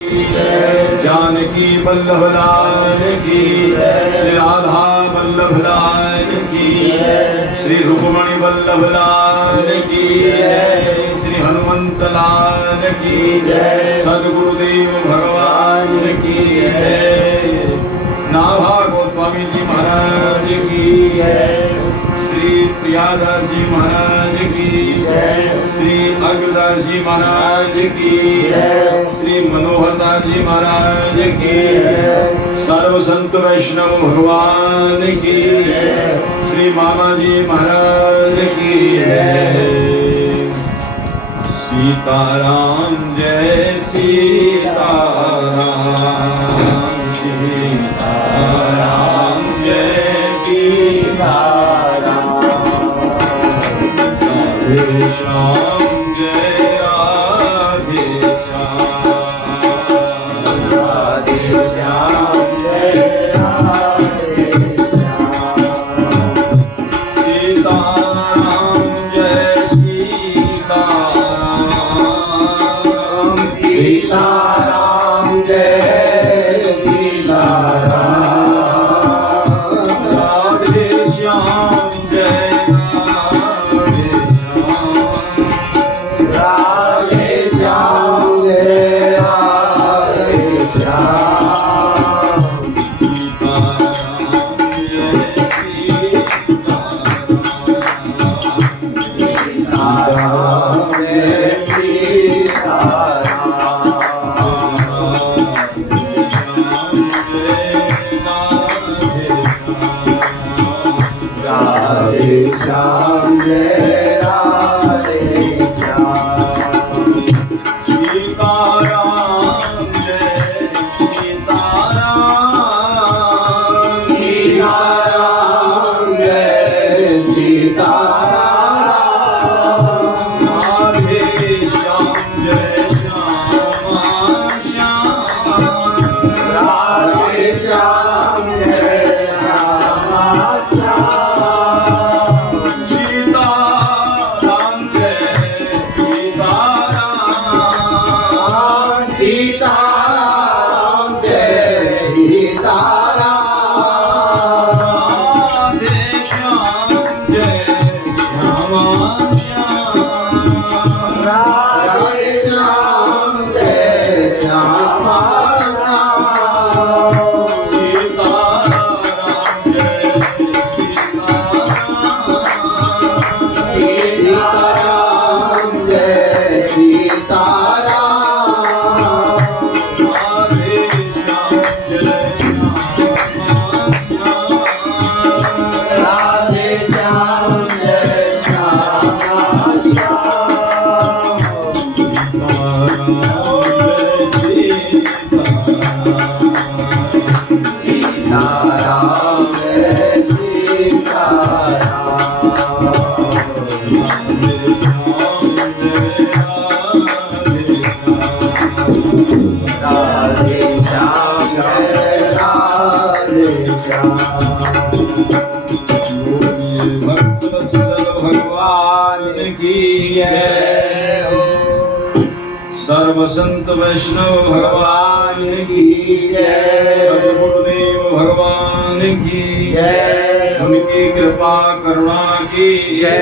जानकी वल्लभ लाल की, श्री राधा वल्लभ लाल की, श्री रुक्मणी वल्लभ लाल की, श्री हनुमंत लाल की, सद्गुरुदेव भगवान की, नाभा गोस्वामी जी महाराज की, श्री प्रियादास जी महाराज की, श्री अग्रदास जी महाराज की, श्री मनोहरदास जी महाराज की, सर्व संत वैष्णव भगवान की, श्री मामा जी महाराज की, सीताराम जय सीताराम, सीताराम जय सीताराम, राधे श्याम जय राधे श्याम, राधे श्याम जय राधे श्याम, सीताराम जय सीताराम, सीताराम जय सीताराम, राधे श्याम जय राधे श्याम, राधे श्याम जय राधे श्याम, सीताराम जय सीताराम, सीताराम जय सीताराम, राधे श्याम जय राधे श्याम, सीताराम जय सीताराम, सीताराम जय सीताराम, राधे श्याम जय श्याम श्याम, राधे श्याम जय श्याम श्याम, सीताराम जय सीताराम, सीताराम जय सीताराम, राधे श्याम जय श्याम श्याम, राधे श्याम जय श्याम श्याम, सीताराम जय सीताराम, सीताराम जय सीताराम, राधे श्याम जय श्याम श्याम, राधे श्याम जय श्याम श्याम, सीताराम जय सीताराम, राधे श्याम जय राधे श्याम, भक्त वत्सल भगवान की जय, सर्व संत वैष्णव भगवान की जय, सद्गुरुदेव भगवान की जय, उनकी कृपा करुणा की जय,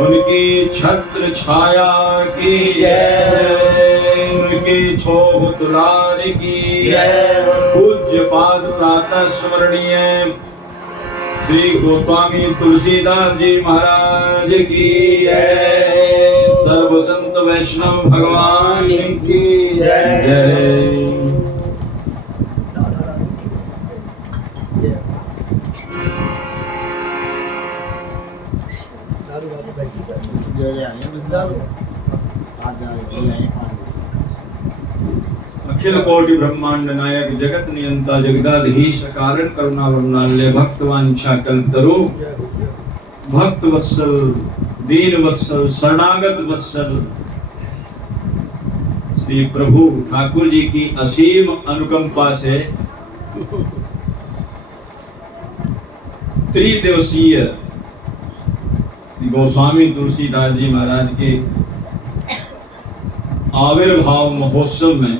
उनकी छत्र छाया की जय, उनकी छोह दुलार की जय, पूज्य पाद प्रातः स्मरणीय श्री गोस्वामी तुलसीदास जी महाराज की जय, सर्व संत वैष्णव भगवान की जय। अखिल कोटि ब्रह्मांड नायक जगत नियंता जगदाधीश कारण करुणा वरुणालय भक्त वांछा कल्पतरु भक्त वत्सल दीन वत्सल शरणागत वत्सल श्री प्रभु ठाकुर जी की असीम अनुकंपा से त्रिदिवसीय श्री गोस्वामी तुलसीदास जी महाराज के आविर्भाव महोत्सव में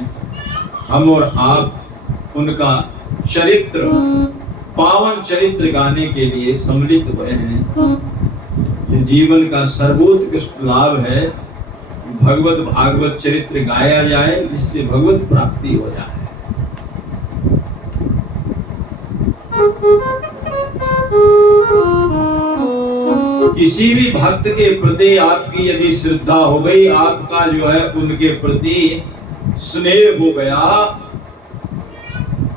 हम और आप उनका चरित्र, पावन चरित्र गाने के लिए सम्मिलित हुए हैं। ये जीवन का सर्वोत्कृष्ट लाभ है, भगवत भागवत चरित्र गाया जाए, इससे भगवत प्राप्ति हो जाए। किसी भी भक्त के प्रति आपकी यदि श्रद्धा हो गई, आपका जो है उनके प्रति स्नेह हो गया,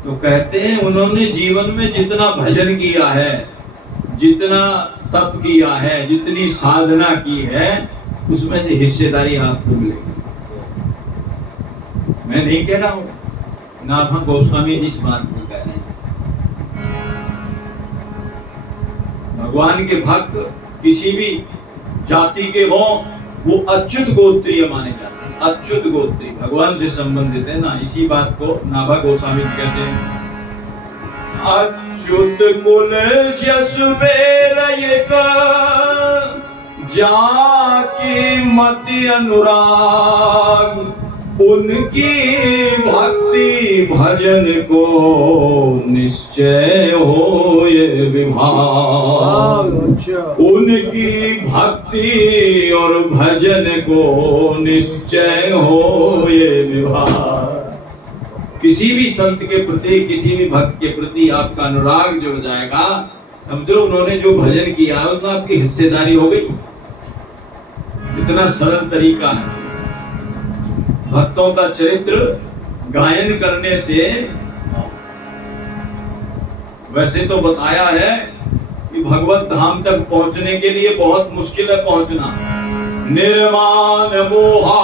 तो कहते हैं उन्होंने जीवन में जितना भजन किया है, जितना तप किया है, जितनी साधना की है, उसमें से हिस्सेदारी आपको मिलेगी। मैं नहीं कह रहा हूं, नाभा गोस्वामी इस बात को कह रहे हैं। भगवान के भक्त किसी भी जाति के हो, वो अच्युत गोत्रीय माने जाते हैं। अच्युत गोत्री भगवान से संबंधित है ना, इसी बात को नाभा गोस्वामी जी कहते हैं। अच्युत कुल जसु बेलयक जाकी मति अनुराग, उनकी भक्ति भजन को निश्चय हो ये विभाग। उनकी भक्ति और भजन को निश्चय हो ये विभाग। किसी भी संत के प्रति, किसी भी भक्त के प्रति आपका अनुराग जो हो जाएगा, समझो उन्होंने जो भजन किया उसमें आपकी हिस्सेदारी हो गई। इतना सरल तरीका है भक्तों का चरित्र गायन करने से। वैसे तो बताया है कि भगवत धाम तक पहुंचने के लिए बहुत मुश्किल है पहुंचना। निर्माण मोहा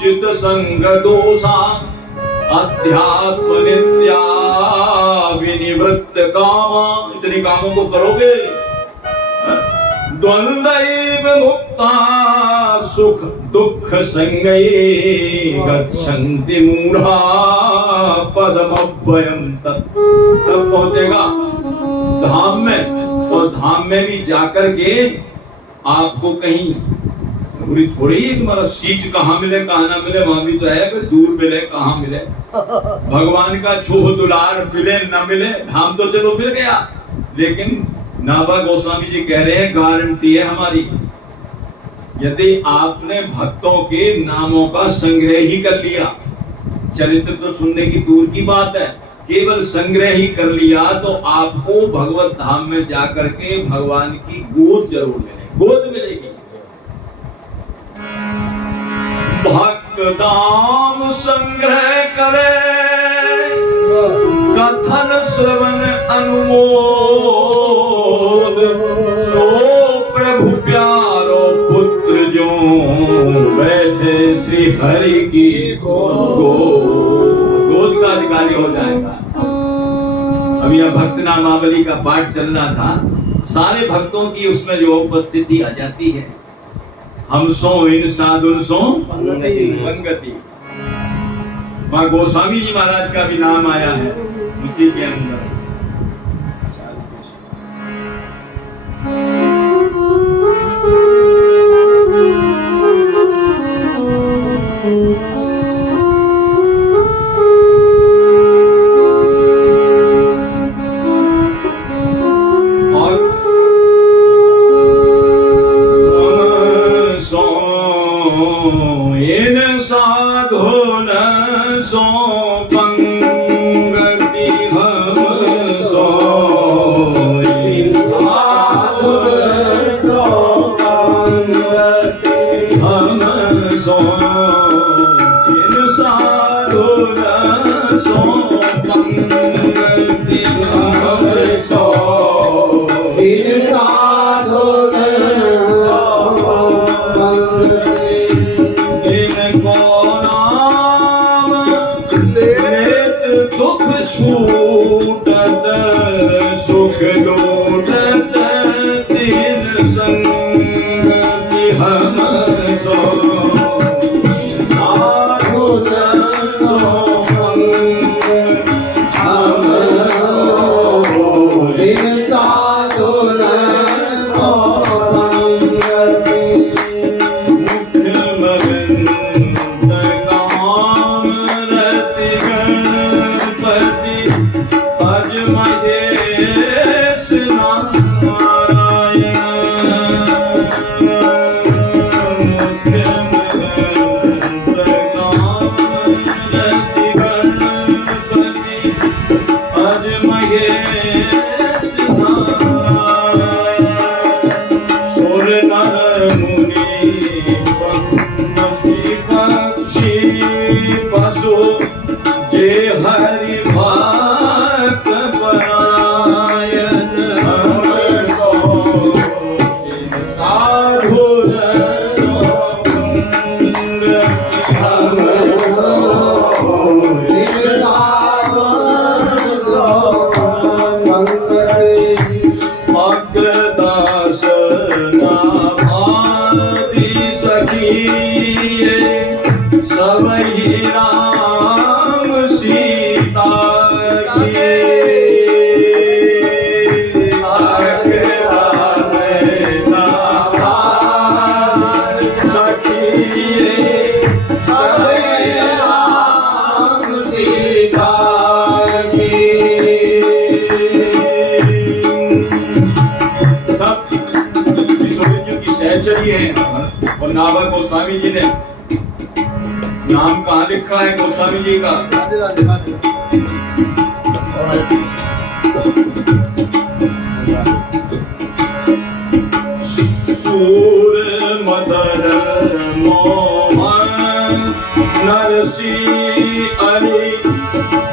चित संग दोषा, अध्यात्म नित्या विनिवृत्त कामा। इतनी कामों को करोगे, द्वंद्वैव मुक्ता सुख दुख संगये गच्छन्ति मूढ़ा पदमभयम् तत्। तब पहुंचेगा धाम में, और धाम में भी जाकर के आपको कहीं जरूरी थोड़ी है तुम्हारा सीट कहाँ मिले कहाँ ना मिले, वहां भी तो है कि दूर मिले कहाँ मिले। भगवान का छोह दुलार मिले न मिले, धाम तो चलो मिल गया, लेकिन नाभा गोस्वामी जी कह रहे हैं गारंटी है हमारी, यदि आपने भक्तों के नामों का संग्रह ही कर लिया, चरित्र तो सुनने की दूर की बात है, केवल संग्रह ही कर लिया, तो आपको भगवत धाम में जाकर के भगवान की गोद जरूर मिलेगी, गोद मिलेगी। भक्त दाम संग्रह करे, कथन श्रवण अनुमोद, सो प्रभु प्यारो पुत्र जो बैठे श्री हरि की गोद का अधिकारी हो जाएगा। अब यह भक्त नामावली का पाठ चल रहा था, सारे भक्तों की उसमें जो उपस्थिति आ जाती है। हम सो इन साधुन सो पंगति। वहां गोस्वामी जी महाराज का भी नाम आया है उसी के अंदर। गोस्वामी जी ने नाम कहाँ लिखा है गोस्वामी जी का? सूर मदन मोहन नरसी अरि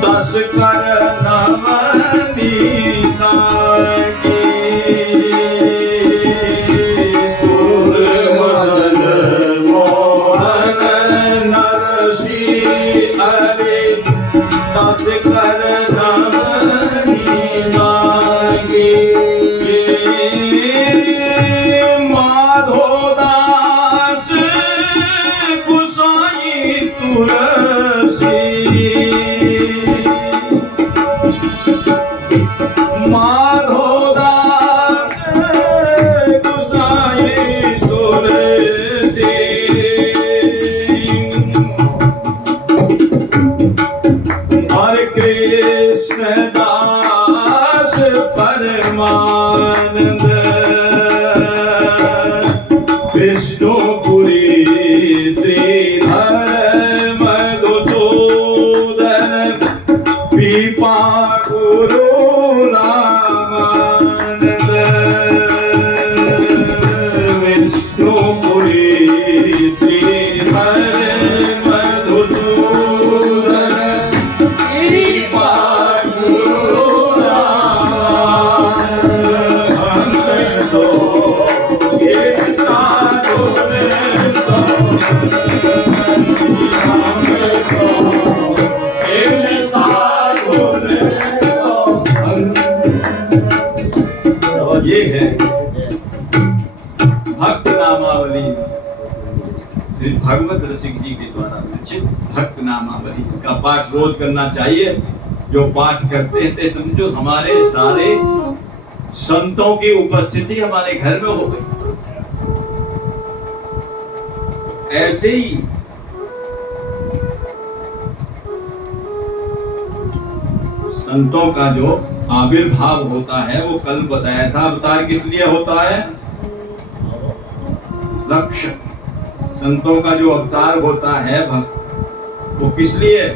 तस्कर नवनीता की। सूर मदन मोहन नरसी अरि तस्कर नवनीता की। माधोदास गुसाई तुलसी माधोदास गुसाई तुलसी। हरे कृष्ण दास परमानंद विष्णुपुरी श्रीधर मधुसूदन पीपा गुरु रामानंद। विष्णुपुरी श्रीधर मधुसूदन पीपा गुरु रामानंद। ये है भक्त नामावली, श्री भगवत रसिक जी के द्वारा रचित भक्त नामावली। इसका पाठ रोज करना चाहिए। जो पाठ करते हैं समझो हमारे सारे संतों की उपस्थिति हमारे घर में हो गई। ऐसे ही संतों का जो आविर्भाव होता है वो कल बताया था। अवतार किस लिए होता है? रक्षक। संतों का जो अवतार होता है भक्त, वो किस लिए?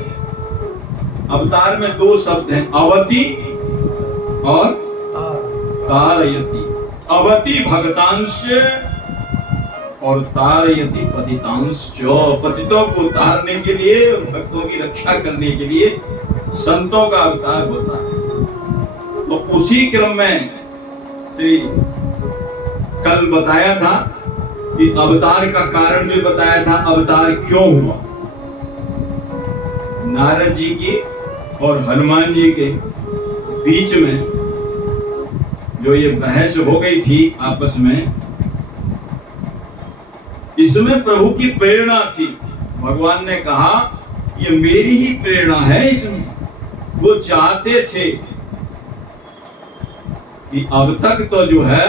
अवतार में दो शब्द हैं, अवति और तारयति। अवति भगतांश और तारयति पतितांश। पतितों को उतारने के लिए, भक्तों की रक्षा करने के लिए संतों का अवतार होता है। तो उसी क्रम में श्री कल बताया था कि अवतार का कारण भी बताया था। अवतार क्यों हुआ? नारद जी की और हनुमान जी के बीच में जो ये बहस हो गई थी आपस में, इसमें प्रभु की प्रेरणा थी। भगवान ने कहा ये मेरी ही प्रेरणा है इसमें। वो चाहते थे कि अब तक तो जो है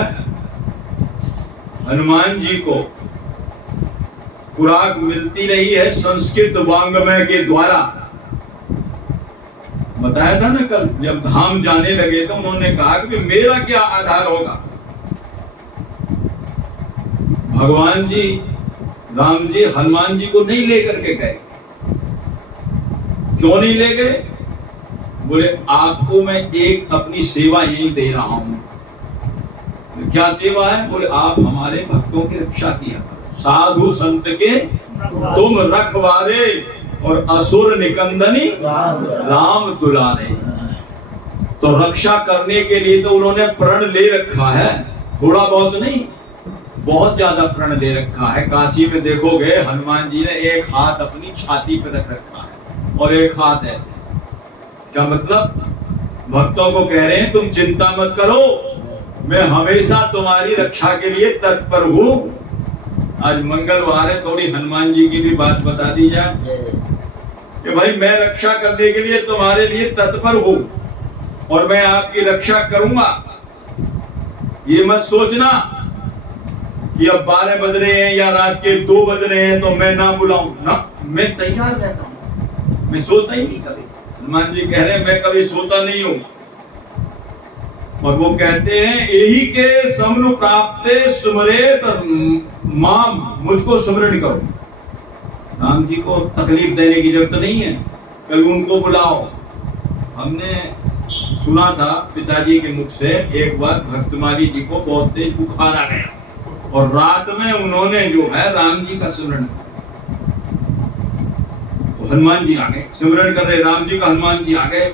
हनुमान जी को खुराक मिलती रही है संस्कृत वांग्मय के द्वारा। बताया था ना कल, जब धाम जाने लगे तो उन्होंने कहा कि मेरा क्या आधार होगा। भगवान जी राम जी हनुमान जी को नहीं लेकर के गए। क्यों नहीं ले गए? बोले आपको मैं एक अपनी सेवा यही दे रहा हूं। क्या सेवा है? बोले आप हमारे भक्तों की रक्षा किया करो। साधु संत के तुम रखवारे और असुर निकंदनी राम दुलारे। तो रक्षा करने के लिए तो उन्होंने प्रण ले रखा है, थोड़ा बहुत नहीं, बहुत ज्यादा प्रण ले रखा है। काशी में देखोगे हनुमान जी ने एक हाथ अपनी छाती पर रख रखा है और एक हाथ ऐसे। क्या मतलब? भक्तों को कह रहे हैं तुम चिंता मत करो, मैं हमेशा तुम्हारी रक्षा के लिए तत्पर हूं। आज मंगलवार है, थोड़ी हनुमान जी की भी बात बता दी जाए कि भाई मैं रक्षा करने के लिए तुम्हारे लिए तत्पर हूं और मैं आपकी रक्षा करूंगा। ये मत सोचना कि अब 12 बज रहे हैं या रात के 2 बज रहे हैं तो मैं ना बुलाऊं ना, मैं तैयार रहता हूं, मैं सोता ही नहीं कभी। हनुमान जी कह रहे हैं मैं कभी सोता नहीं हूं। और वो कहते हैं यही के समनु प्राप्ते सुमरेत माम, मुझको सुमरण करो। राम जी को तकलीफ देने की जरूरत नहीं है, कभी उनको बुलाओ। हमने सुना था पिताजी के मुख से, एक बार भक्तमाली जी को बहुत तेज बुखार आ गया और रात में उन्होंने जो है राम जी का सिमरन, तो हनुमान जी आ गए, सिमरन कर रहे राम जी का, हनुमान जी आ गए।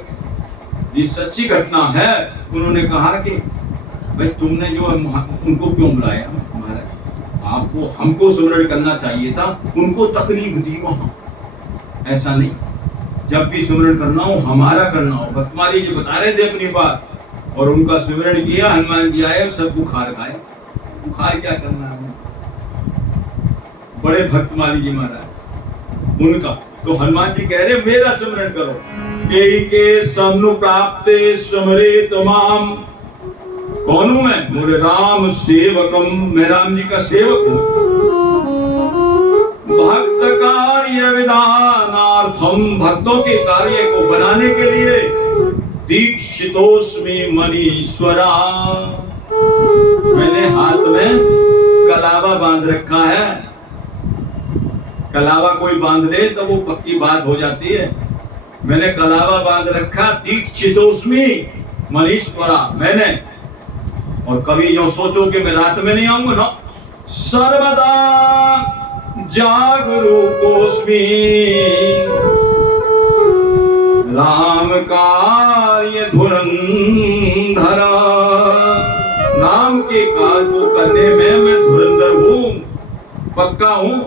ये सच्ची घटना है। उन्होंने कहा कि भाई तुमने जो उनको क्यों बुलाया, आपको हमको सिमरन करना चाहिए था, उनको तकलीफ दी वहां। ऐसा नहीं, जब भी सिमरन करना हो हमारा करना हो। भक्तमाली जी बता रहे थे अपनी बात, और उनका सिमरन किया, हनुमान जी आए, सब बुखार खाए। बुखार क्या करना है, बड़े भक्तमाली जी महाराज उनका। तो हनुमान जी कह रहे मेरा सिमरन करो। यही के समनु प्राप्ते समरे तमाम। कौन हूं मैं? मोरे राम सेवकम, मैं राम जी का सेवक हूं। भक्त कार्य विधानार्थम, भक्तों के कार्य को बनाने के लिए दीक्षितोस्मि मनीश्वरा, मैंने हाथ में कलावा बांध रखा है। कलावा कोई बांध ले तो वो पक्की बात हो जाती है। मैंने कलावा बांध रखा, दीक्षितोस्मि मनीश्वरा, मैंने। और कभी यूं सोचो कि मैं रात में नहीं आऊंगा ना, सर्वदा जागरूकोस्मि, राम कार्य धुरंधर, राम के कार्य को करने में मैं धुरंधर हूं, पक्का हूं।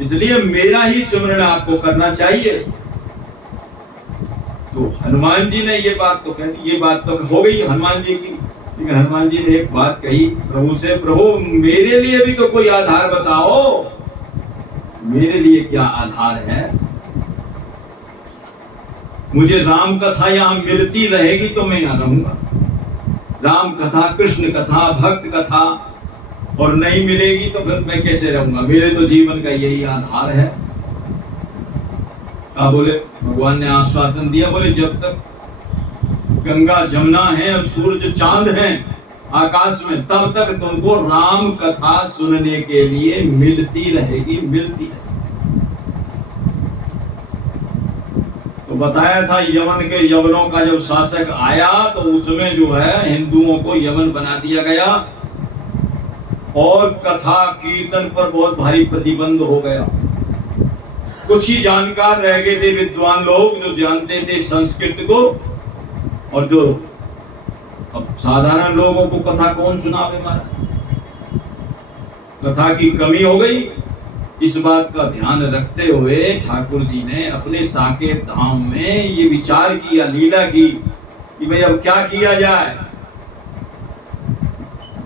इसलिए मेरा ही सिमरन आपको करना चाहिए। तो हनुमान जी ने ये बात तो कह दी, ये बात तो हो गई हनुमान जी की। लेकिन हनुमान जी ने एक बात कही प्रभु से, प्रभु मेरे लिए भी तो कोई आधार बताओ, मेरे लिए क्या आधार है? मुझे राम कथा यहां मिलती रहेगी तो मैं यहां रहूंगा, राम कथा, कृष्ण कथा, भक्त कथा, और नहीं मिलेगी तो फिर मैं कैसे रहूंगा? मेरे तो जीवन का यही आधार है। बोले भगवान ने आश्वासन दिया, बोले जब तक गंगा जमुना है और सूरज चांद है आकाश में, तब तक तुमको राम कथा सुनने के लिए मिलती रहेगी, मिलती रहेगी। तो बताया था यमन के यवनों का जब शासक आया तो उसमें जो है हिंदुओं को यमन बना दिया गया और कथा कीर्तन पर बहुत भारी प्रतिबंध हो गया। कुछ ही जानकार रह गए थे विद्वान लोग जो जानते थे संस्कृत को, और जो अब साधारण लोगों को कथा कौन सुनावे महाराज, कथा की कमी हो गई। इस बात का ध्यान रखते हुए ठाकुर जी ने अपने साकेत धाम में ये विचार किया, लीला की कि भाई अब क्या किया जाए।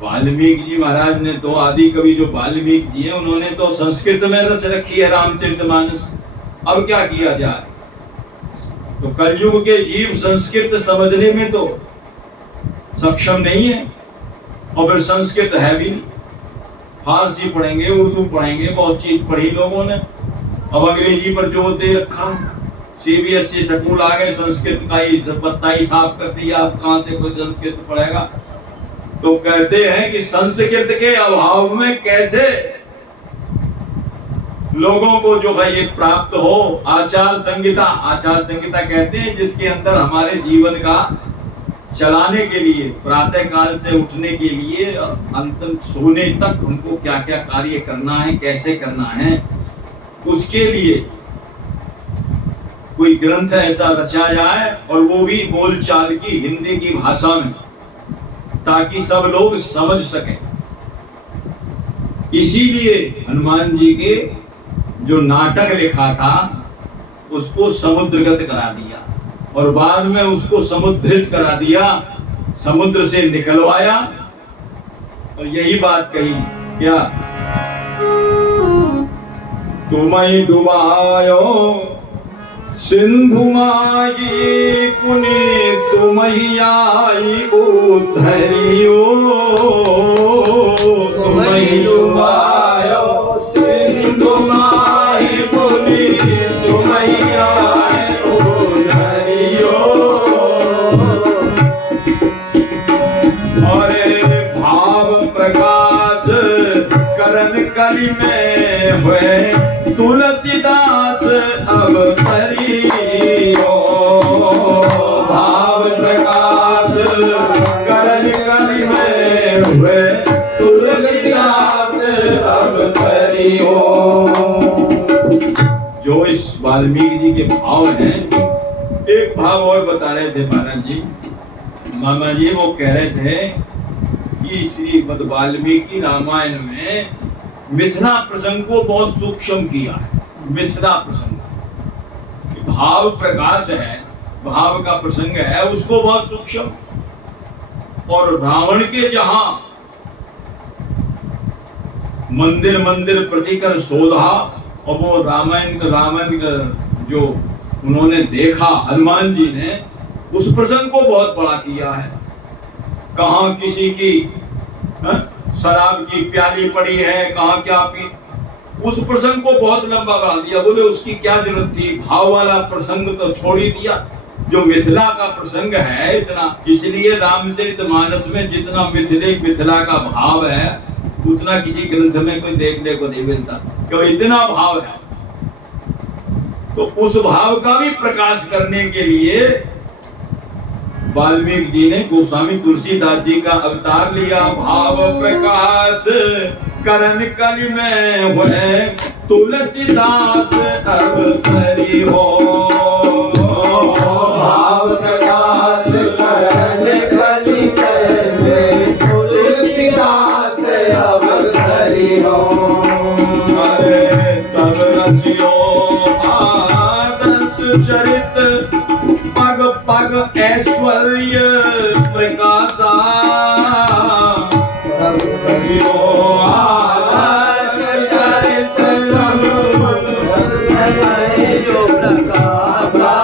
वाल्मीकि जी महाराज ने तो, आदि कवि जो वाल्मीकि जी है, उन्होंने तो संस्कृत में रच रखी है रामचरितमानस। अब क्या किया जाए? तो कलयुग के जीव संस्कृत समझने में तो सक्षम नहीं है, और फिर संस्कृत है भी नहीं। फारसी पढ़ेंगे, उर्दू पढ़ेंगे, बहुत चीज पढ़ी लोगों ने, अब अंग्रेजी पर जोर दे रखा। सीबीएसई स्कूल आ गए, संस्कृत का ही पत्ता ही साफ कर दिया, आप कहां से कोई संस्कृत पढ़ेगा। तो कहते हैं कि संस्कृत के अभाव में कैसे लोगों को जो है ये प्राप्त हो। आचार संहिता, आचार संहिता कहते हैं जिसके अंदर हमारे जीवन का चलाने के लिए, प्रातः काल से उठने के लिए अंतिम सोने तक हमको क्या क्या कार्य करना है, कैसे करना है, उसके लिए कोई ग्रंथ ऐसा रचा जाए, और वो भी बोलचाल की हिंदी की भाषा में, ताकि सब लोग समझ सकें। इसीलिए हनुमान जी के जो नाटक लिखा था उसको समुद्रगत करा दिया, और बाद में उसको समुद्रित करा दिया, समुद्र से निकलवाया, और यही बात कही क्या, तुम्हें डुबायो सिंधु माई पुनि तुम्हें आई उद्धरियो, तुम्हें डुबायो सिंधु माई पुनि तुम्हें आई उद्धरियो। और भाव प्रकाश करन कली में हुए तुलसीदास अवतरियो भाव प्रकाश करन कलि में हुए तुलसीदास अवतरियो। जो इस वाल्मीकि जी के भाव हैं, एक भाव और बता रहे थे महाराज जी, मामा जी वो कह रहे थे कि श्रीमद् वाल्मीकि रामायण में मिथिला प्रसंग को बहुत सूक्ष्म किया है। मिथिला प्रसंग भाव प्रकाश है, भाव का प्रसंग है, उसको बहुत सूक्ष्म, और रावण के जहां मंदिर मंदिर प्रतिकर शोधा, और वो रामायण जो उन्होंने देखा हनुमान जी ने, उस प्रसंग को बहुत बड़ा किया है। कहां किसी की शराब की प्याली पड़ी है, कहां क्या पी, उस प्रसंग को बहुत लंबा बढ़ा दिया। बोले उसकी क्या जरूरत थी, भाव वाला प्रसंग तो छोड़ ही दिया। जो मिथिला का प्रसंग है इतना, इसलिए रामचरितमानस में जितना मिथिला का भाव है उतना किसी ग्रंथ में कोई देखने को नहीं मिलता, क्योंकि इतना भाव है। तो उस भाव का भी प्रकाश करने के लिए वाल्मीकि जी ने गोस्वामी तुलसीदास जी का अवतार लिया। भाव प्रकाश करन कलि में हुए तुलसीदास अवतरी हो। भाव प्रकाश करन कलि में तुलसीदास अवतरी हो। अरे तब रचियो आदर्श चरित पग पग ऐश्वर्य प्रकाशा। तब रचियो आदर्श चरित पग पग ऐश्वर्य प्रकाशा।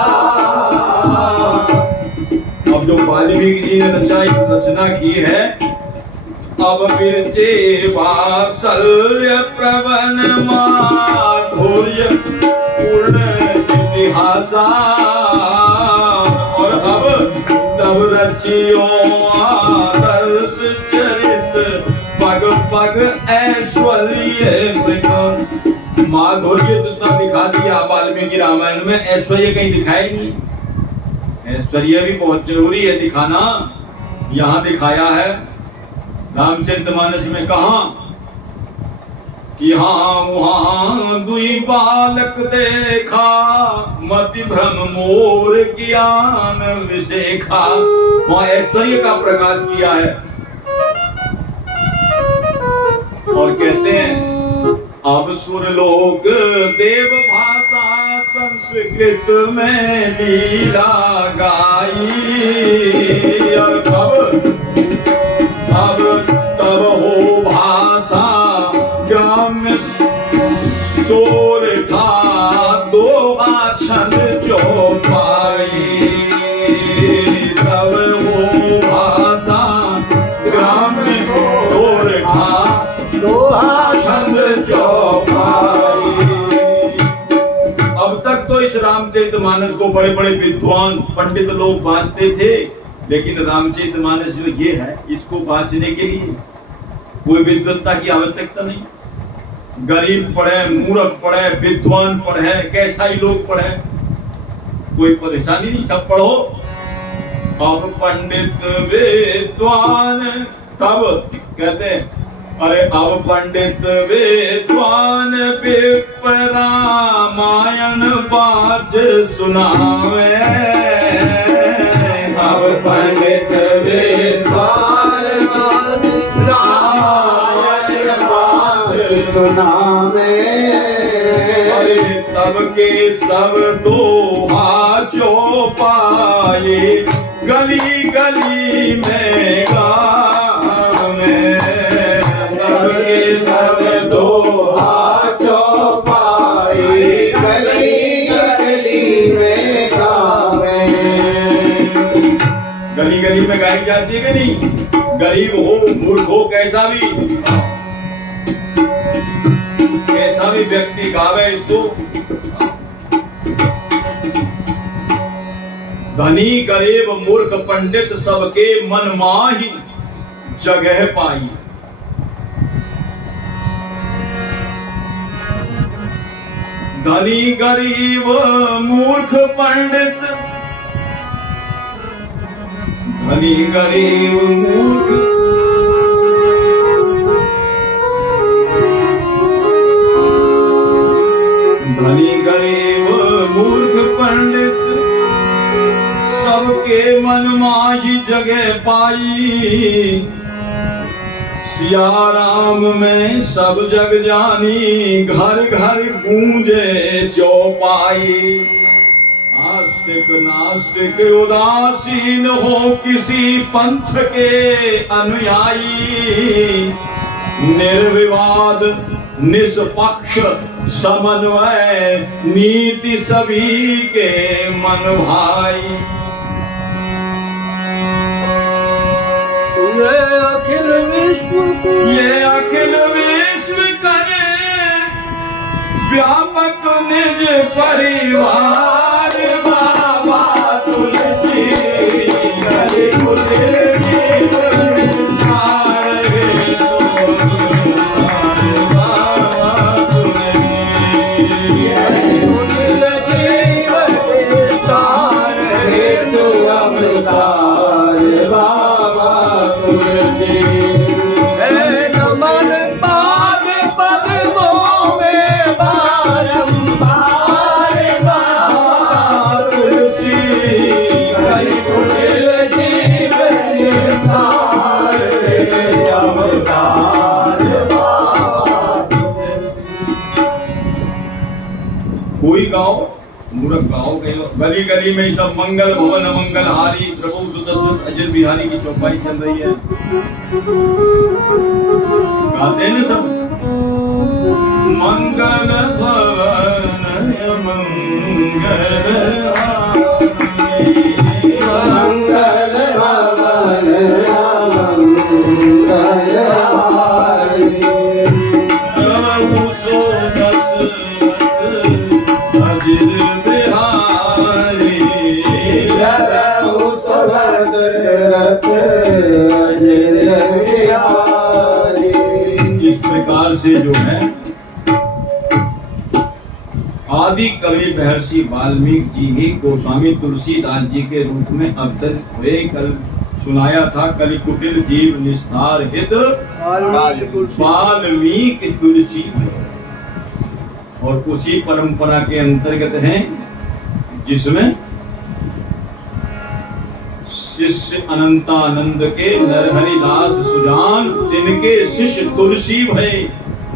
अब जो वाल्मीकि जी ने रचना की है, अब विरचे वात्सल्य प्रवन माधुर्य पूर्ण इतिहासा। और अब तब रचियो आदर्श चरित पग पग ऐश्वर्य माधुर्य तो दिखा दिया वाल्मीकि रामायण में, ऐश्वर्य कहीं दिखाई नहीं। ऐश्वर्य भी बहुत जरूरी है दिखाना, यहाँ दिखाया है रामचरितमानस में। कहा यहाँ वहां दुई बालक देखा, मति भ्रम मोर ज्ञान विशेखा। वहां ऐश्वर्य का प्रकाश किया है। और कहते हैं अब सुरलोक देव भाषा संस्कृत में लीला गाई। और अब तब हो भाषा ग्राम्य शोर था, दोहा छंद चौपाई। तब हो भाषा ग्राम्य शोर था, दोहा छंद चौपाई। अब तक तो इस रामचरितमानस को बड़े बड़े विद्वान पंडित लोग वांचते थे, लेकिन रामचरितमानस जो ये है, इसको वांचने के लिए कोई विद्वत्ता की आवश्यकता नहीं। गरीब पढ़े, मूर्ख पढ़े, विद्वान पढ़े, कैसा ही लोग पढ़े, कोई परेशानी नहीं, सब पढ़ो। अब पंडित विद्वान तब कहते हैं, अरे अब पंडित विद्वान विप्र रामायण बाच सुनावे। अब पंडित विद्वान रामायण बाच सुनावे। तब के सब दोहा चौपाई, गली गली में गावे। तब के सब दोहा चौपाई, गली गली में गावे। गली गली में गाई जाती है कि नहीं? गरीब हो, मूर्ख हो, कैसा भी व्यक्ति गावे इसको। धनी गरीब मूर्ख पंडित सबके मन माही जगह पाई। धनी गरीब मूर्ख पंडित, धनी गरीब मूर्ख, धनी गरीब मूर्ख पंडित, सबके मन माही जगह पाई। सिया राम में सब जग जानी, घर घर गूंजे चौपाई। आस्तिक नास्तिक उदासीन हो किसी पंथ के अनुयायी, निर्विवाद निष्पक्ष समन्वय नीति सभी के मन भाई। ये अखिल विश्व करे व्यापक निज परिवार। बाबा तुलसी करे कुल जीव विस्तार। बाबा तुलसी कुल जीव विस्तार हेतु अवतार। बाबा तुलसी नमन पाद पद्मों में बारंबार। बाबा तुलसी हरि कुटिल जीव निस्तार अवतार। बाबा तुलसी। कोई गाओ मूर्ख गाओ गली गली में सब मंगल भवन मंगल हारी। प्रभु सुदर्शन अजर बिहारी की चौपाई चल रही है, गाते हैं सब मंगल भवन मंगल हारी। मंगल भवन मंगल हारी। प्रभु सुदर्शन अजर बिहारी। प्रभु सुदर्शन अजर बिहारी। इस प्रकार से जो है आदि कवि महर्षि वाल्मीकि जी ही गोस्वामी तुलसीदास जी के रूप में अवतरित हुए। कल सुनाया था कलि कुटिल जीव निस्तार हित वाल्मीकि तुलसी। और उसी परंपरा के अंतर्गत हैं जिसमें शिष्य अनंतानंद के नरहरिदास सुजान, तिनके शिष्य तुलसी भय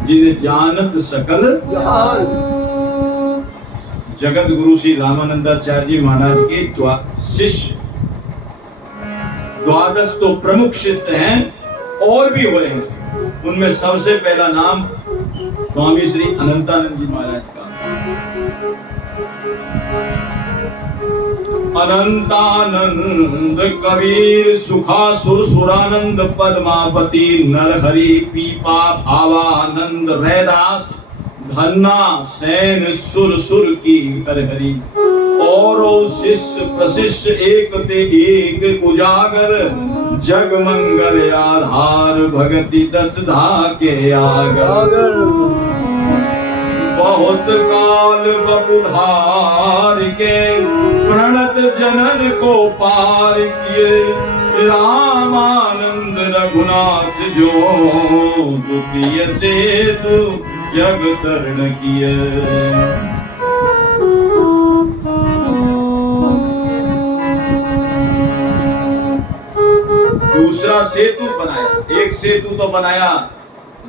जिन जानत सकल जहान। जगत गुरु श्री रामानंदाचार्य जी महाराज के शिष्य 12 तो प्रमुख शिष्य हैं और भी हुए हैं। उनमें सबसे पहला नाम स्वामी श्री अनंतानंद जी महाराज का। अनंतानंद कबीर सुखासुर सुरानंद पद्मावती नरहरि पीपा भावानंद रैदास धन्ना सैन सुर सुर की हरहरि। और शिष्य प्रशिष्य एक ते एक उजागर जग मंगल आधार भगति दसधा के आगर। बहुत काल बपुधार के प्रणत जनन को पार किए रामानंद रघुनाथ जो द्वितीय सेतु जग तरण किए। दूसरा सेतु बनाया। एक सेतु तो बनाया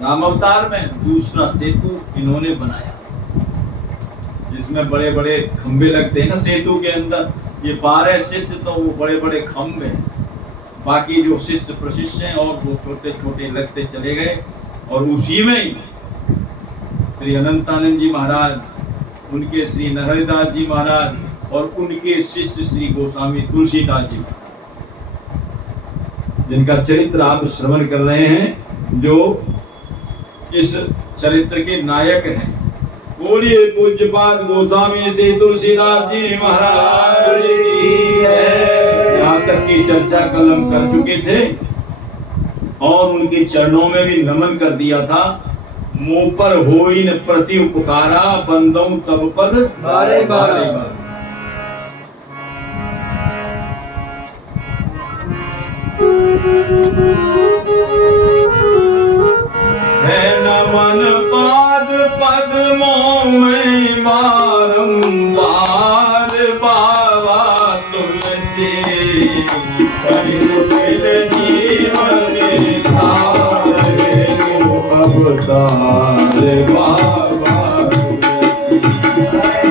राम अवतार में, दूसरा सेतु इन्होंने बनाया जिसमें बड़े बड़े खंबे लगते हैं ना सेतु के अंदर। ये 12 शिष्य तो वो बड़े बड़े खंबे हैं, बाकी जो शिष्य प्रशिष्य हैं और वो छोटे छोटे लगते चले गए। और उसी में श्री अनंतानंद जी महाराज, उनके श्री नरहरिदास जी महाराज और उनके शिष्य श्री गोस्वामी तुलसीदास जी जिनका चरित्र आप श्रवण कर रहे हैं, जो इस चरित्र के नायक हैं। बोलिए पूज्यपाद गोस्वामी श्री तुलसीदास जी महाराज की जय। यहाँ तक की चर्चा कल हम कर चुके थे और उनके चरणों में भी नमन कर दिया था। मुंह पर होई न प्रति उपकारा, बंदऊ तब पद बारे बारे। है नमन पाद पद्मों में बारंबार बाबा तुलसी, कहीं मुकिल जीवन सारे अवतार बाबा तुलसी।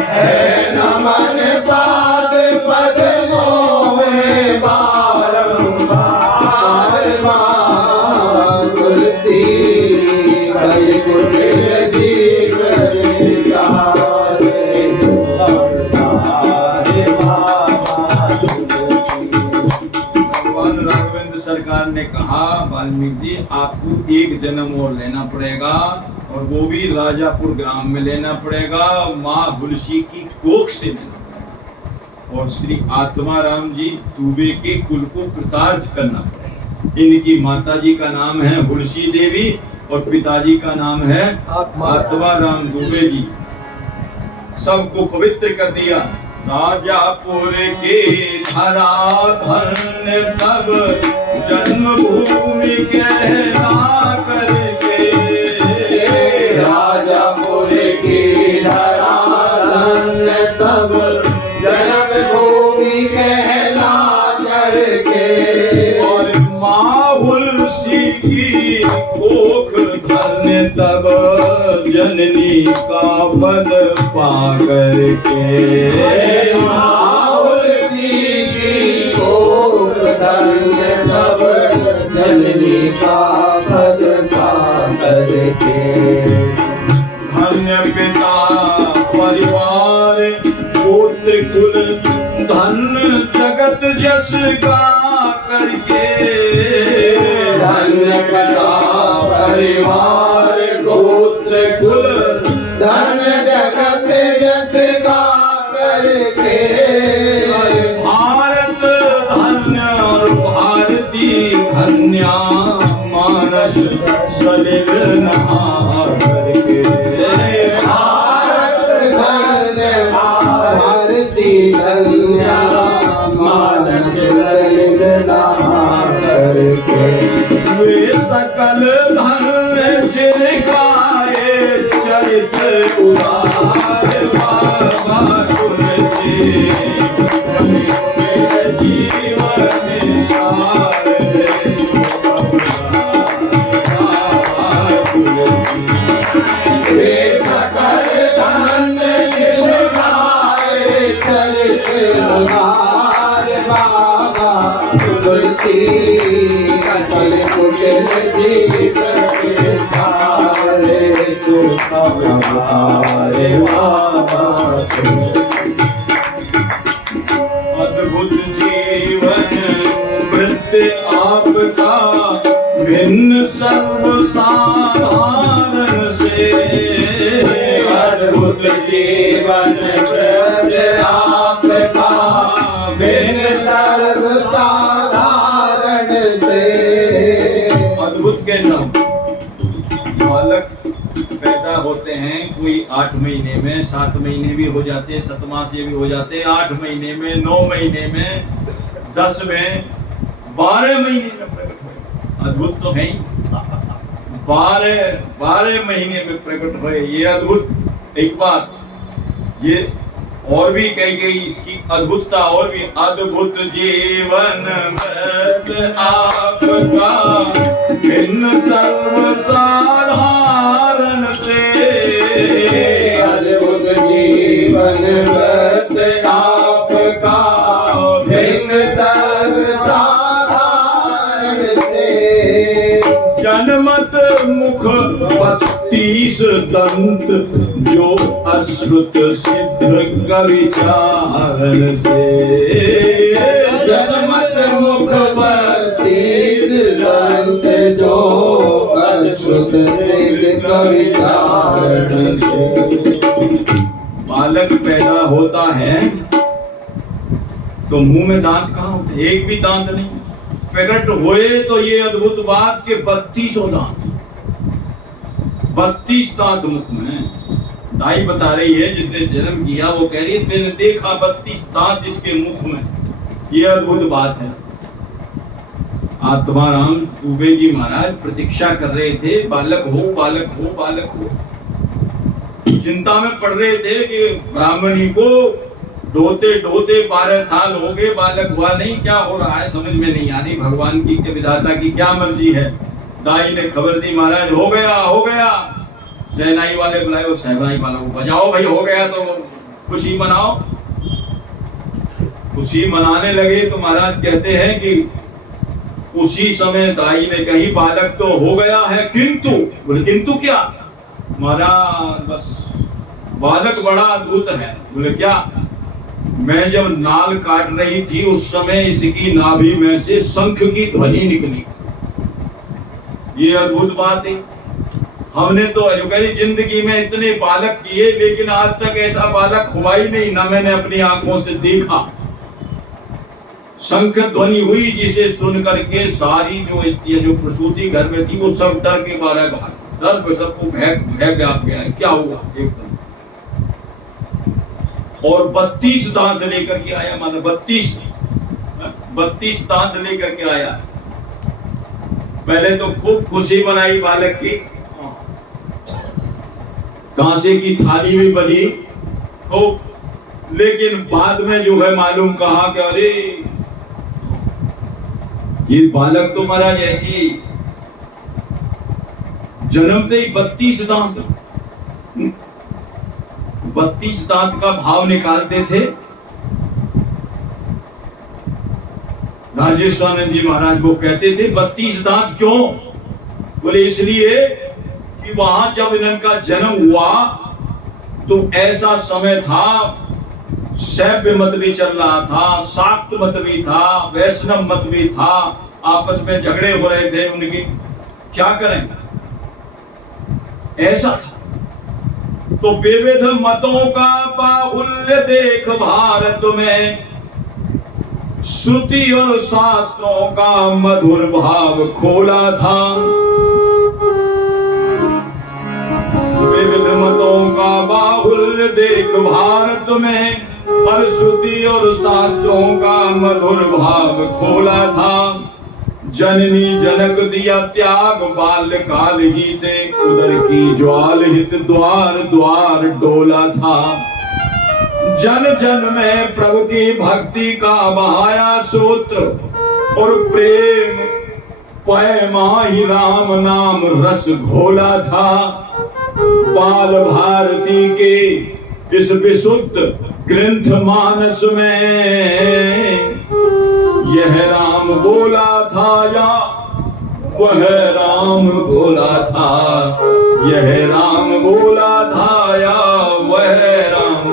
है नमन पाद पद्मों में बारंबार बाबा तुलसी, कलि कुटिल जीवन सारे अवतार बाबा तुलसी। भगवान राघवेंद्र सरकार ने कहा, वाल्मीकि जी आपको एक जन्म और लेना पड़ेगा, और वो भी राजापुर ग्राम में लेना पड़ेगा, माँ तुलसी की कोख से लेना पड़ेगा, और श्री आत्माराम जी दुबे के कुल को कृतार्थ करना पड़ेगा। इनकी माता जी का नाम है तुलसी देवी और पिताजी का नाम है आत्माराम दुबे जी। सबको पवित्र कर दिया। राजापुर के धरा धन्य तब जन्मभूमि कहला करके, राजापुर की धरा धन्य तब जन्मभूमि कहला करके, और माँ तुलसी की कोख धन्य तब जननी का पद पा करके, माँ तुलसी की कोख धन्य तब जननी का पद पा करके। धन्य पिता परिवार पुत्र कुल धन्य जगत जस का करके, धन्य पिता परिवार गोत्र कुल धन्य जगत जस का करके, भारत धन्य और भारती धन्या मानस सलिल नहा करके, भारत धन्य भारती धन्या मानस ललित नहा करके। वे सकल धन्य जिनकाए चरित्र उदार बाबा तुलसी, मेरे जीवन सारे बाबा तुलसी। वे सकल धन्य जिनकाए चरित्र उदार बाबा तुलसी, कलि कुटिल जीवन सारे अवतार बाबा तुलसी। अद्भुत जीवन वृत्ति आपका भिन्न सर्व साधारण से, अद्भुत जीवन वृत्ति आपका भिन्न सर्व साधारण से। अद्भुत कैसा? बालक पैदा होते हैं, कोई 8 महीने में, 7 महीने भी हो जाते हैं, 7 मास भी हो जाते हैं, 8 महीने में, 9 महीने में, 10 में, 12 महीने में प्रकट हुए। अद्भुत तो है ही, 12 महीने में प्रकट हुए। ये अद्भुत। एक बात ये और भी कही गई इसकी अद्भुतता, और भी अद्भुत जीवन व्रत आपका भिन्न सर्व साधारण से, अद्भुत जीवन व्रत आपका भिन्न सर्व साधारण से। जनमत मुख 32 दंत जो अश्रुत सिद्ध कविचारण से, जनमत मुख 32 दंत जो अश्रुत सिद्ध कविचारण से। बालक पैदा होता है तो मुंह में दांत कहाँ होते? एक भी दांत नहीं। प्रकट हुए तो ये अद्भुत बात के 32 दांत, 32 दांत मुख में। दाई बता रही है जिसने जन्म किया, वो कह रही है मैंने देखा 32 दांत इसके मुख में। ये अद्भुत बात है। आत्माराम दुबे जी महाराज प्रतीक्षा कर रहे थे, बालक हो बालक हो बालक हो। चिंता में पड़ रहे थे कि ब्राह्मणी को ढोते ढोते 12 साल हो गए, बालक हुआ नहीं, क्या हो रहा है समझ में नहीं आ रही, भगवान की विधाता की क्या मर्जी है। दाई ने खबर दी महाराज हो गया हो गया। सहनाई वाले बुलाए और सहनाई वाला को बजाओ भाई, हो गया तो खुशी मनाओ। खुशी मनाने लगे तो महाराज कहते हैं कि उसी समय दाई ने कही बालक तो हो गया है, किंतु बोले किंतु क्या महाराज, बस बालक बड़ा अद्भुत है। बोले क्या? मैं जब नाल काट रही थी उस समय इसकी नाभि में से शंख की ध्वनि निकली। ये अद्भुत बात है। हमने तो जिंदगी में इतने बालक किए लेकिन आज तक ऐसा बालक हुआ ही नहीं, ना मैंने अपनी आंखों से देखा। शंख ध्वनि हुई जिसे सुन करके सारी जो प्रसूति घर में थी वो सब डर के मारे बाहर, डर पे सबको भय व्याप गया है, क्या हुआ एकदम। और 32 दांत लेकर के आया, मानो 32 दांत लेकर के आया। पहले तो खूब खुशी मनाई बालक की, कांसे की थाली भी बजी खूब, लेकिन बाद में जो है मालूम कहा कि अरे ये बालक तो महाराज ऐसी जन्मते ही 32 दांत, 32 दांत का भाव निकालते थे। राजेश्वरानंद जी महाराज वो कहते थे 32 दांत क्यों? बोले इसलिए कि वहां जब इनका जन्म हुआ तो ऐसा समय था, शैव मत भी चल रहा था, शाक्त मत भी था, वैष्णव मत भी था, आपस में झगड़े हो रहे थे उनकी, क्या करें ऐसा था। तो विविध मतों का बाहुल्य देख भारत में, श्रुति और शास्त्रों का मधुर भाव खोला था। विविध मतों का बाहुल्य देख भारत में, और श्रुति और शास्त्रों का मधुर भाव खोला था। जननी जनक दिया त्याग बाल्यकाल ही से, उदर की ज्वाल हित द्वार द्वार डोला था। जन जन में प्रभु की भक्ति का बहाया सूत्र, और प्रेम पैमा ही राम नाम रस घोला था। बाल भारती के इस विशुद्ध ग्रंथ मानस में, यह राम बोला था या वह राम बोला था, यह राम बोला था या वह राम,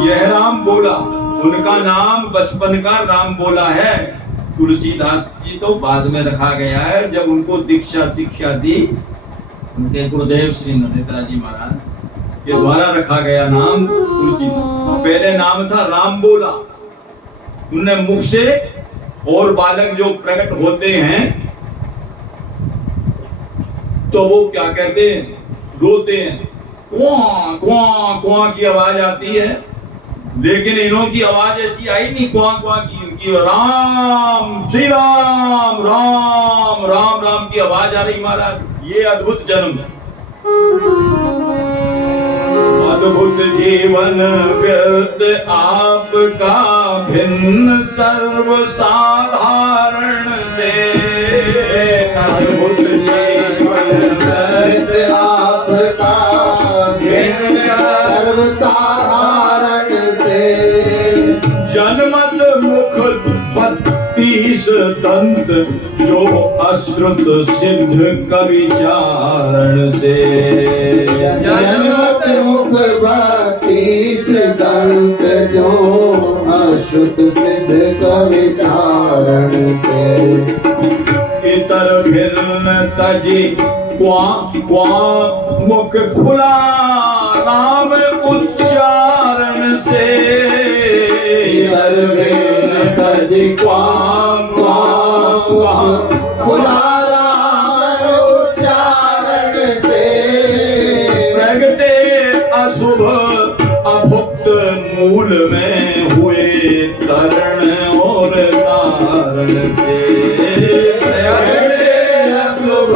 यह राम बोला। उनका नाम बचपन का राम बोला है। तुलसीदास जी तो बाद में रखा गया है, जब उनको दीक्षा शिक्षा दी उनके गुरुदेव श्री नरेंद्र जी महाराज के द्वारा रखा गया नाम तुलसीदास। पहले नाम था राम बोला। उनने मुख से, और बालक जो प्रकट होते हैं तो वो क्या कहते हैं, रोते हैं, क्वां क्वां क्वां की आवाज आती है, लेकिन इन्हों की आवाज ऐसी आई नहीं क्वां क्वां की, उनकी राम श्री राम राम राम राम की आवाज आ रही महाराज। ये अद्भुत जन्म है, अद्भुत जीवन व्यर्थ आपका भिन्न सर्व साधारण से, अद्भुत जीवन व्यर्थ आपका भिन्न सर्व साधारण से। जनमत मुख 32 दंत, जो अश्रुत सिद्ध कविचारण से। जनमत मुख 32 दंत, जो अश्रुत सिद्ध कविचारण से। इतर भिन्न तजी क्वां क्वां मुख खुला नाम उच्चारण से। इतर भिन्न तजी क्वां क्वां क्वां खुला राम उच्चारण से। और तारण से शुभ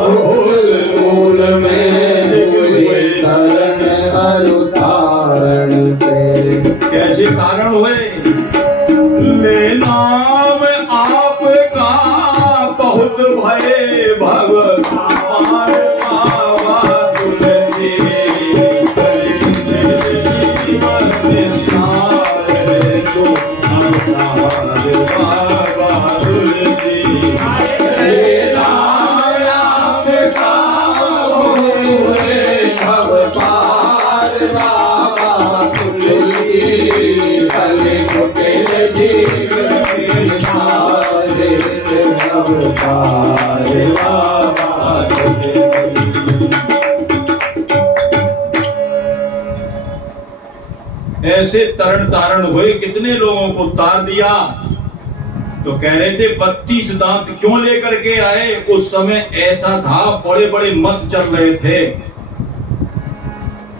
भूल मूल में हुए तरण अरुतारण से। कैसे कारण हुए? ले नाम आपका बहुत भय भगवान पावा तुलसी ऐसे तरण तारण हुए, कितने लोगों को तार दिया। तो कह रहे थे 32 दांत क्यों लेकर के आए? उस समय ऐसा था, बड़े बड़े मत चल रहे थे।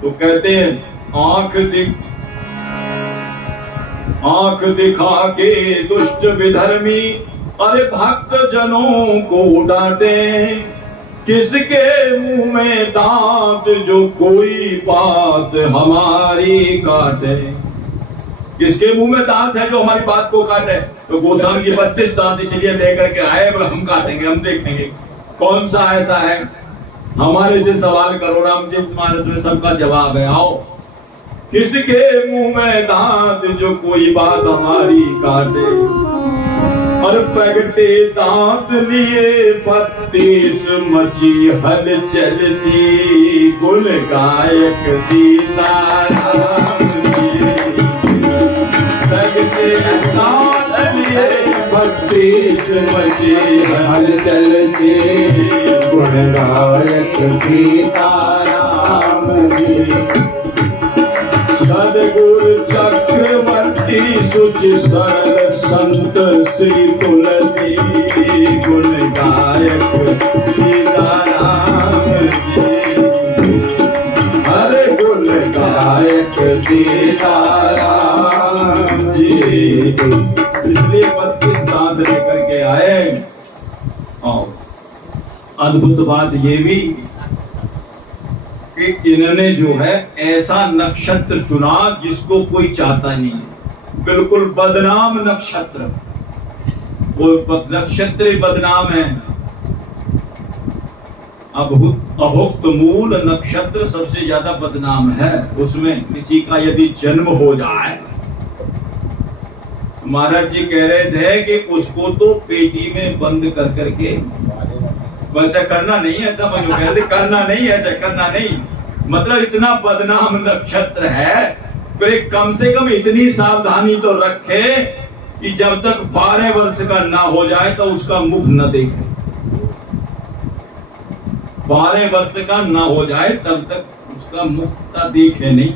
तो कहते हैं आंख दिखा के दुष्ट विधर्मी अरे भक्त जनों को डांटे, किसके मुंह में दांत जो कोई बात हमारी काटे। किसके मुंह में दांत है जो हमारी बात को काटे? तो गोस्वामी जी 32 दांत इसलिए लेकर के आए, बोले हम काटेंगे, हम देखेंगे कौन सा ऐसा है। हमारे से सवाल करो, रामचरितमानस में सबका जवाब है। आओ, किसके मुंह में दांत जो कोई बात हमारी काटे, और प्रगटे दांत लिए 32 मची हलचल सी, गुण गायक सीताराम जी। प्रगटे दांत लिए 32 मची हलचल सी, गुण गायक सीताराम जी। सदगुरु चक्रवर्ती सुचि सरल संत श्री तुलसी, गुण गायक सीताराम जी। हरे गुण गायक सीताराम जी। इसलिए 32 दांत लेकर के आए। अद्भुत बात ये भी कि इन्होंने जो है ऐसा नक्षत्र चुना जिसको कोई चाहता नहीं है, बिल्कुल बदनाम नक्षत्र। वो नक्षत्र बदनाम है। अभुक्त मूल नक्षत्र सबसे ज्यादा बदनाम है। उसमें किसी का यदि जन्म हो जाए, महाराज जी कह रहे थे कि उसको तो पेटी में बंद कर करके, वैसा करना नहीं है, समझ लो, कहते करना नहीं, ऐसा करना नहीं, मतलब इतना बदनाम नक्षत्र है, फिर कम से कम इतनी सावधानी तो रखे कि जब तक 12 वर्ष का ना हो जाए तो उसका मुख न देखे। 12 वर्ष का ना हो जाए तब तक उसका मुख का देखे नहीं,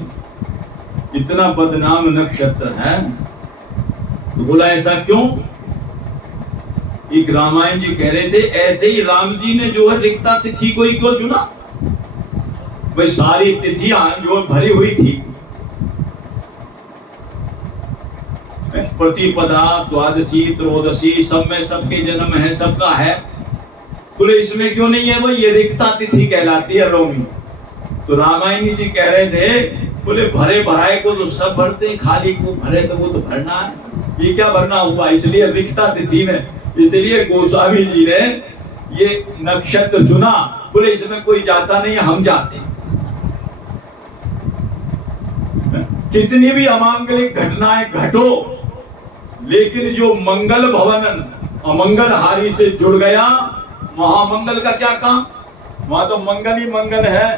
इतना बदनाम नक्षत्र है। तो बोला ऐसा क्यों? एक रामायण जी कह रहे थे ऐसे ही राम जी ने जो है रिक्ता तिथि को ही क्यों चुना? भाई सारी तिथियां जो भरी हुई थी, प्रतिपदा, द्वादशी, त्रयोदशी, सब में सबके जन्म है, सबका है, बोले इसमें क्यों नहीं है? वो ये रिक्ता तिथि कहलाती है रोमी। तो रामायणी जी कह रहे थे, बोले भरे भराए को तो सब भरते, खाली को भरे तो वो तो भरना है, ये क्या भरना हुआ? इसलिए रिक्ता तिथि में, इसलिए गोस्वामी जी ने ये नक्षत्र चुना। बोले इसमें कोई जाता नहीं, हम जाते। कितनी भी अमांगलिक घटनाएं घटो, लेकिन जो मंगल भवन अमंगल हारी से जुड़ गया, महामंगल का क्या काम? वहां तो मंगल ही मंगल है।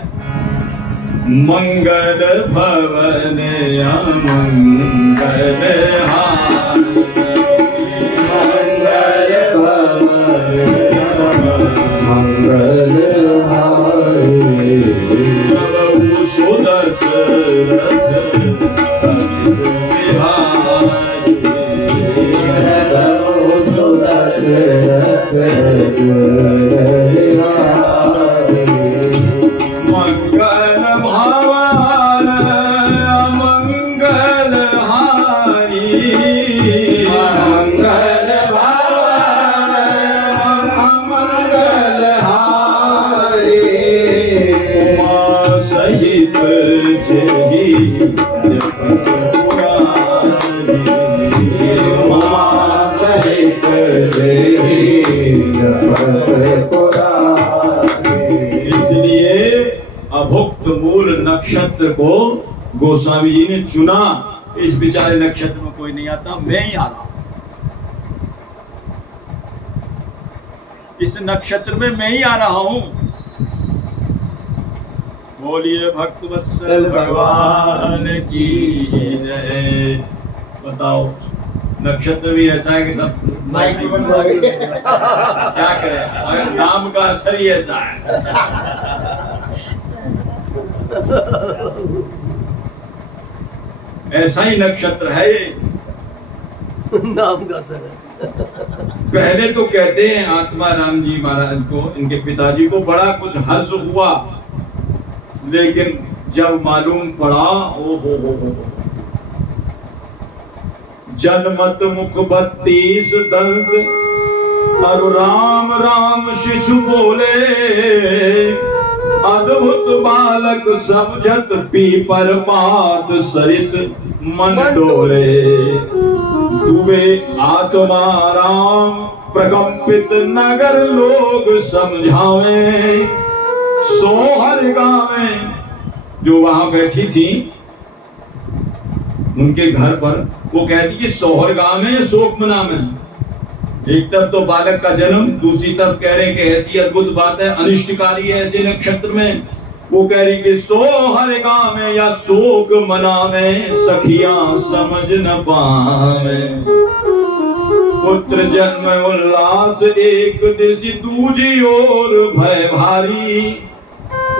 मंगल भवन अमंगल हारी, मंगल भवन मंगल हारी, प्रभु सुदशरथ बिहारी, प्रभु सुदशरथ बिहारी, मंगल भवन अमंगल हारी, नक्षत्र को गोस्वामी जी ने चुना। इस बेचारे नक्षत्र में कोई नहीं आता, मैं ही आ रहा हूं। इस नक्षत्र में मैं ही आ रहा हूं। बोलिए भक्तवत्सल भगवान की जय। बताओ, नक्षत्र भी ऐसा है कि सब माइक भी बंद हो गई। क्या करें, अगर नाम का असर ही ऐसा है। ऐसा ही नक्षत्र है ये, नाम का असर है। पहले तो कहते हैं आत्मा राम जी महाराज को, इनके पिताजी को बड़ा कुछ हर्ष हुआ, लेकिन जब मालूम पड़ा, ओ हो, जनमत मुख 32 दंत, और राम राम शिशु बोले, अद्भुत बालक समझत पीपर पात, सरिस मन डोले, डूबे आत्मा राम प्रकंपित, नगर लोग समझावे, सोहर गावे। जो वहां बैठी थी उनके घर पर, वो कहती कि सोहर गाँव में शोक मनावे। एक तरफ तो बालक का जन्म, दूसरी तरफ कह रहे कि ऐसी अद्भुत बात है, अनिष्टकारी है ऐसे नक्षत्र में। वो कह रही कि सोहर गावे या शोक मनावे, सखियां समझ न पावे, पुत्र जन्म उल्लास एक दिश, दूजी ओर भय भारी,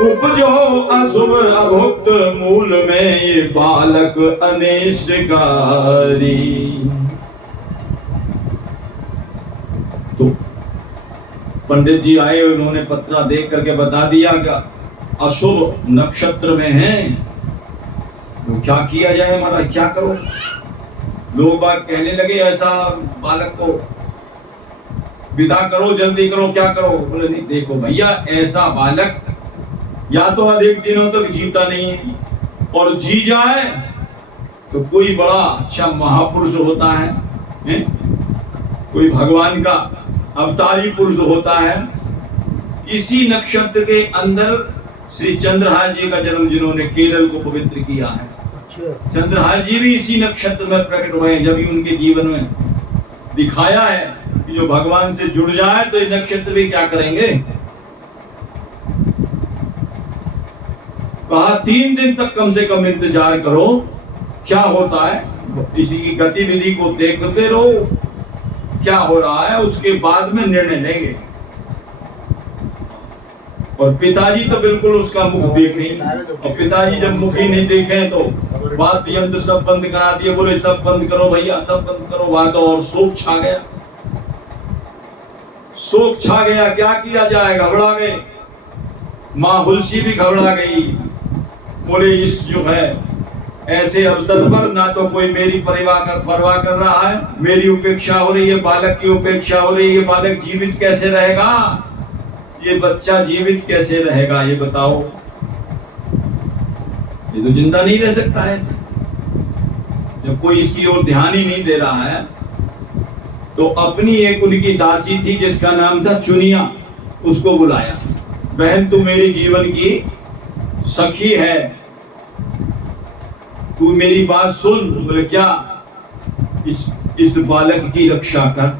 उपजो अशुभ अभुक्त, मूल में ये बालक अनिष्टकारी। तो पंडित जी आए, उन्होंने पत्रा देख करके बता दिया कि अशुभ नक्षत्र में है, तो क्या किया जाए महाराज, क्या करो। लोग बात कहने लगे ऐसा बालक को विदा करो, जल्दी करो, क्या करो। बोले नहीं, देखो भैया, ऐसा बालक या तो अधिक दिनों तक जीता नहीं है, और जी जाए तो कोई बड़ा अच्छा महापुरुष होता है, कोई भगवान का अवतारी पुरुष होता है। इसी नक्षत्र के अंदर श्री चंद्रहास जी का जन्म, जिन्होंने केरल को पवित्र किया है। चंद्रहास जी भी इसी नक्षत्र में प्रकट हुए हैं। जब ही उनके जीवन में दिखाया है कि जो भगवान से जुड़ जाए तो ये नक्षत्र भी क्या करेंगे। कहा 3 दिन तक कम से कम इंतजार करो, क्या होता है, इसी की गतिविधि को देखते रहो, क्या हो रहा है, उसके बाद में निर्णय लेंगे। और पिताजी तो बिल्कुल उसका मुख देखे ही, और पिताजी जब मुख ही नहीं देखे तो बात यंत्र सब बंद करा दिए। बोले सब बंद करो भैया, सब बंद करो। वहां तो और शोक छा गया, शोक छा गया। क्या किया जाए, घबरा गए। माँ हुलसी भी घबरा गई। बोले इस जो है ऐसे अवसर पर ना तो कोई मेरी परवाह कर रहा है, मेरी उपेक्षा हो रही है, बालक की उपेक्षा हो रही है। बालक जीवित कैसे रहेगा, ये बच्चा जीवित कैसे रहेगा, ये बताओ। ये तो जिंदा नहीं रह सकता है ऐसे। जब कोई इसकी ओर ध्यान ही नहीं दे रहा है, तो अपनी एक उनकी दासी थी जिसका नाम था चुनिया, उसको बुलाया। बहन तू मेरी जीवन की सखी है, तू मेरी बात सुन। बोले क्या, इस बालक की रक्षा कर,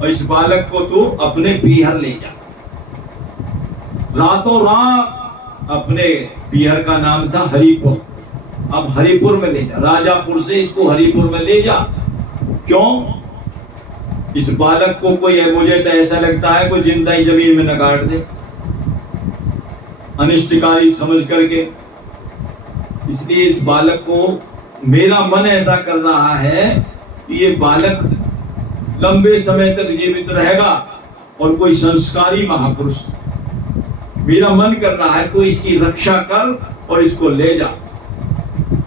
और इस बालक को तू अपने पीहर ले जा। रातों रात, अपने पीहर का नाम था हरिपुर, अब हरिपुर में ले जा, राजापुर से इसको हरिपुर में ले जा। क्यों, इस बालक को कोई, मुझे तो ऐसा लगता है कोई जिंदा ही जमीन में न गाड़ दे, अनिष्टकारी समझ करके। इसलिए इस बालक को, मेरा मन ऐसा कर रहा है कि ये बालक लंबे समय तक जीवित रहेगा और कोई संस्कारी महापुरुष, मेरा मन कर रहा है तो इसकी रक्षा कर और इसको ले जा,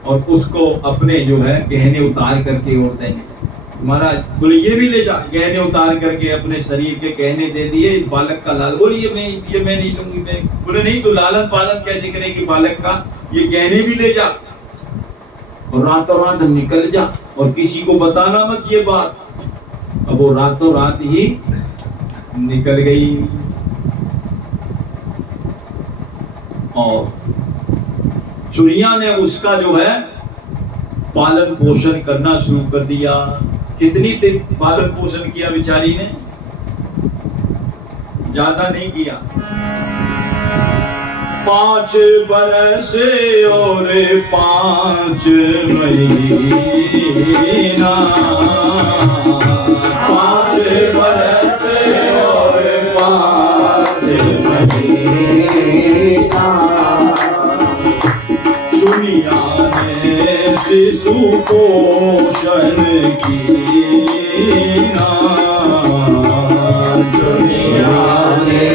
और उसको अपने जो है गहने उतार करके और देंगे। महाराज बोले ये भी ले जा। गहने उतार करके अपने शरीर के गहने दे दिए। इस बालक का लाल, बोले ये मैं नहीं लूंगी। मैं बोले नहीं, तो लालन पालन कैसे करेगी बालक का, ये गहने भी ले जा और रातों रात निकल जा, और किसी को बताना मत ये बात। अब वो रातों रात ही निकल गई। और चुनिया ने उसका जो है पालन पोषण करना शुरू कर दिया। कितनी दिन पालन पोषण किया बेचारी ने? ज्यादा नहीं किया, 5 बरस और 5 महीना, 5 बरस और 5 महीना, चुनिया ने शिशु पोषण कीना, दुनिया ने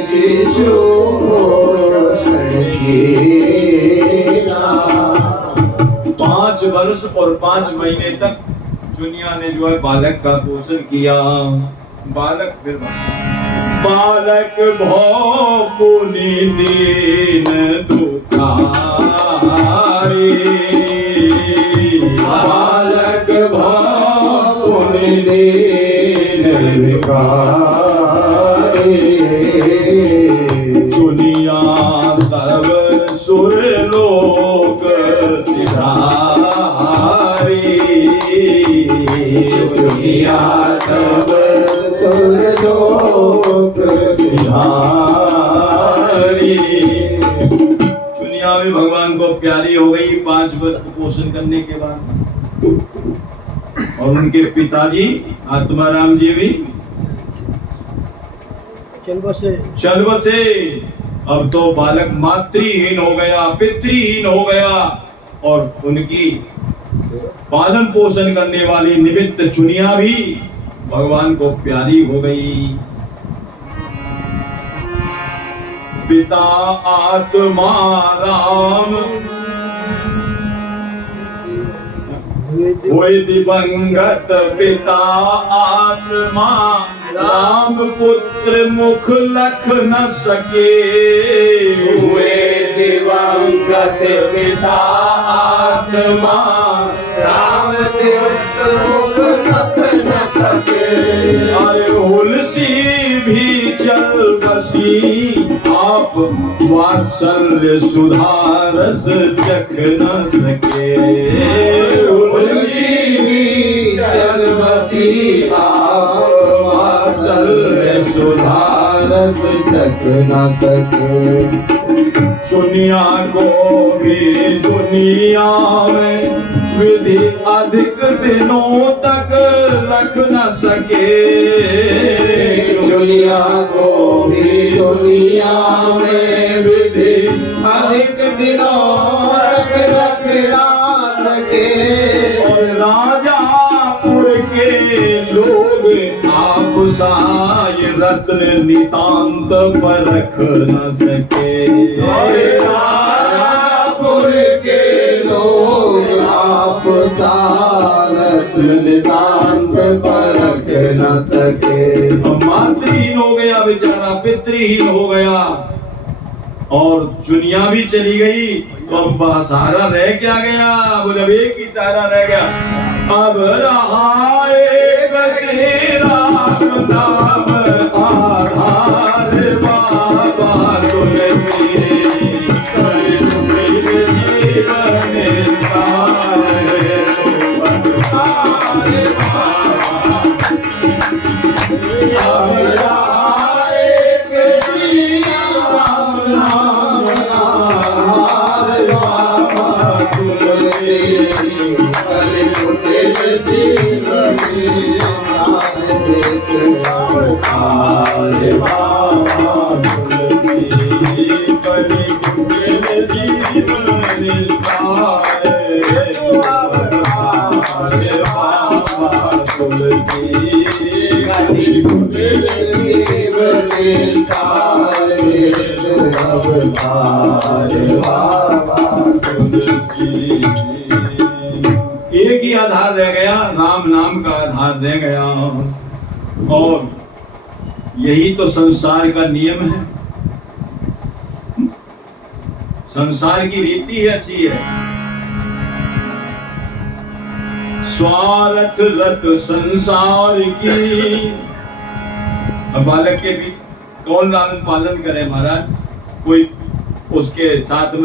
शिशु पोषण कीना। 5 वर्ष और 5 महीने तक चुनिया ने जो है बालक का पोषण किया। बालक फिर बालक भौ पुनि दीन दुखारी, बालक भौ पुनि दीन दुखारी, चुनिया तब सुरलोक सिधारी, दुनिया तब सुरलोक सिधारी। चुनिया भी भगवान को प्यारी हो गई 5 वर्ष पोषण करने के बाद। और उनके पिताजी आत्माराम जी भी चल बसे। अब तो बालक मातृहीन हो गया, पितृहीन हो गया, और उनकी पालन पोषण करने वाली निमित्त चुनिया भी भगवान को प्यारी हो गई। पिता आत्मा राम हुए दिवंगत, पिता आत्मा राम पुत्र मुख लख न सके, हुए दिवंगत पिता आत्मा राम पुत्र मुख लख न सके। अरे हुलसी भी चल बसी, आप वात्सल्य सुधारस चख न सके। हुलसी भी चल बसी, आप वात्सल्य सुधारस चख न सके। चुनिया को भी दुनिया में विधि अधिक दिनों तक रख न सके। चुनिया को भी दुनिया में विधि अधिक दिनों तक रख ना सके। और राजापुर के लोग आप साय रत्न नितांत परख न सके। राजापुर के लोग आप सारत्न नितांत परख न सके। मातृहीन हो गया बेचारा, पितृहीन हो गया, और चुनिया भी चली गई। तो अब सहारा रह क्या गया? बोले अब एक ही सहारा रह गया। अब रहा एक श्री राम नाम आधार, बाबा तुलसी जीवन एक ही आधार रह गया, राम नाम का आधार रह गया। और यही तो संसार का नियम है, संसार की रीति ऐसी है। स्वार्थ रत संसार की। अब बालक के भी कौन लालन पालन करे महाराज? कोई उसके साथ में